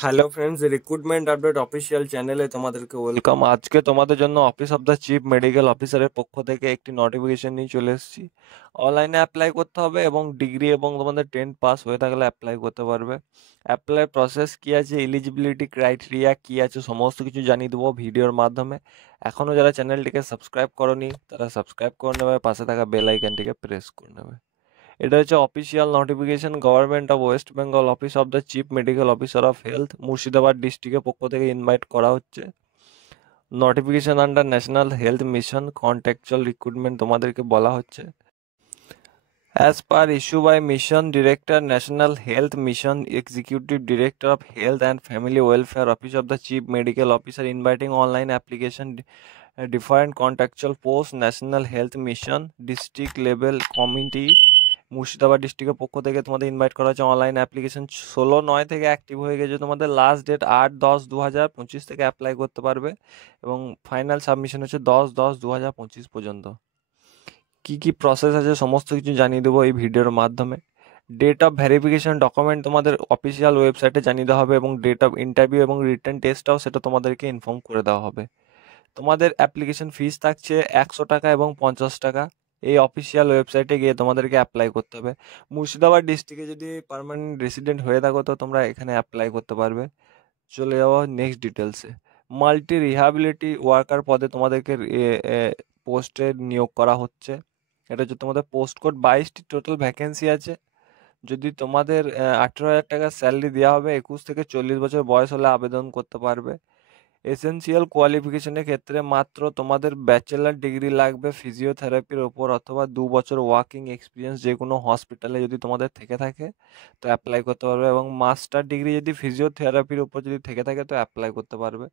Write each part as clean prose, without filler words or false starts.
Hello friends, recruitment update official চ্যানেলে তোমাদেরকে welcome. আজকে তোমাদের জন্য office of the chief medical অফিসারের পক্ষ থেকে একটি নোটিফিকেশন নিয়ে চলে এসেছি। অনলাইনে অ্যাপ্লাই করতে হবে এবং ডিগ্রি এবং তোমাদের 10 পাস হয়ে থাকলে অ্যাপ্লাই করতে পারবে। অ্যাপ্লাই প্রসেস কি আছে, এলিজিবিলিটি ক্রাইটেরিয়া কি আছে, সমস্ত কিছু জানিয়ে দেবো ভিডিওর মাধ্যমে। এখনও যারা চ্যানেলটিকে সাবস্ক্রাইব করনি তারা সাবস্ক্রাইব করে নেবে, পাশে থাকা বেল আইকনটিকে প্রেস করে নেবে। এটা হচ্ছে official notification, government of West Bengal, office of the chief medical officer of health, Murshidabad ডিস্ট্রিক্টের পক্ষ থেকে ইনভাইট করা হচ্ছে। Notification under national health mission contractual recruitment তোমাদেরকে বলা হচ্ছে। As per issue by Mission Director, National Health Mission, Executive Director of Health and Family Welfare, Office of the Chief Medical Officer, inviting online application, different contractual posts, National Health Mission, District Level Committee, Murshidabad ডিস্ট্রিক্টের পক্ষ থেকে তোমাদের invite করা হচ্ছে। Online application 16/9 থেকে active হয়ে গেছে। তোমাদের লাস্ট ডেট 8/10/2025 থেকে অ্যাপ্লাই করতে পারবে এবং ফাইনাল সাবমিশন হচ্ছে 10/10/2025 পর্যন্ত। কি কি প্রসেস আছে সমস্ত কিছু জানিয়ে দেবো এই ভিডিওর মাধ্যমে। ডেট অফ ভেরিফিকেশন ডকুমেন্ট তোমাদের অফিসিয়াল ওয়েবসাইটে জানিয়ে দেওয়া হবে এবং ডেট অফ ইন্টারভিউ এবং রিটেন টেস্টটাও সেটা তোমাদেরকে ইনফর্ম করে দেওয়া হবে। তোমাদের অ্যাপ্লিকেশন ফিস থাকছে 100 টাকা এবং 50 টাকা। এই অফিসিয়াল ওয়েবসাইটে গিয়ে তোমাদেরকে অ্যাপ্লাই করতে হবে। মুর্শিদাবাদ ডিস্ট্রিক্টে যদি পার্মানেন্ট রেসিডেন্ট হয়ে থাকো তো তোমরা এখানে অ্যাপ্লাই করতে পারবে। চলে যাওয়া নেক্সট ডিটেলসে। মাল্টি রিহ্যাবিলিটি ওয়ার্কার পদে তোমাদেরকে পোস্টে নিয়োগ করা হচ্ছে। এটা হচ্ছে তোমাদের পোস্ট কোড 22টি টোটাল ভ্যাকেন্সি আছে। যদি তোমাদের 18,000 টাকা স্যালারি দেওয়া হবে, 21 থেকে 40 বছর বয়স হলে আবেদন করতে পারবে। এসেনশিয়াল কোয়ালিফিকেশনের ক্ষেত্রে মাত্র তোমাদের ব্যাচেলার ডিগ্রি লাগবে ফিজিওথেরাপির ওপর, অথবা 2 বছর ওয়ার্কিং এক্সপিরিয়েন্স যে কোনো হসপিটালে যদি তোমাদের থেকে থাকে তো অ্যাপ্লাই করতে পারবে, এবং মাস্টার ডিগ্রি যদি ফিজিওথেরাপির উপর যদি থেকে থাকে তো অ্যাপ্লাই করতে পারবে।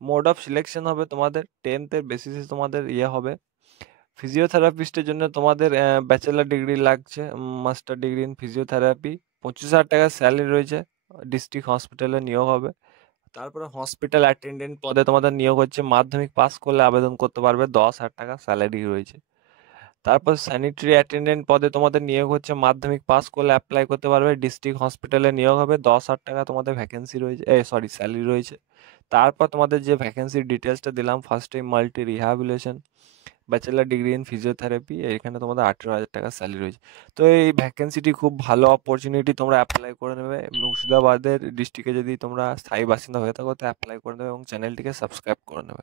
মোড অফ সিলেকশন হবে তোমাদের 10th-এর বেসিসে তোমাদের হবে। ফিজিওথেরাপিস্টের জন্য তোমাদের ব্যাচেলার ডিগ্রি লাগছে, মাস্টার ডিগ্রি ইন ফিজিওথেরাপি। 25,000 টাকা স্যালারি রয়েছে, ডিস্ট্রিক্ট হসপিটালে নিয়োগ হবে। তারপরে হসপিটাল অ্যাটেন্ডেন্ট পদে তোমাদের নিয়োগ হচ্ছে, মাধ্যমিক পাস করলে আবেদন করতে পারবে, 10,000 টাকা স্যালারি রয়েছে। তারপর স্যানিটারি অ্যাটেন্ডেন্ট পদে তোমাদের নিয়োগ হচ্ছে, মাধ্যমিক পাস করলে অ্যাপ্লাই করতে পারবে, ডিস্ট্রিক্ট হসপিটালে নিয়োগ হবে, 10,000 টাকা তোমাদের ভ্যাকেন্সি রয়েছে, স্যালারি রয়েছে। তারপর তোমাদের যে ভ্যাকেন্সির ডিটেলসটা দিলাম ফার্স্টে, multi rehabilitation, bachelor degree in physiotherapy, এখানে তোমাদের 18,000 টাকা স্যালারি রয়েছে। তো এই ভ্যাকেন্সিটি খুব ভালো অপরচুনিটি, তোমরা অ্যাপ্লাই করে নেবে। মুর্শিদাবাদের ডিস্ট্রিক্টে যদি তোমরা স্থায়ী বাসিন্দা হয়ে থাকো তো অ্যাপ্লাই করে নেবে এবং চ্যানেলটিকে সাবস্ক্রাইব করে নেবে।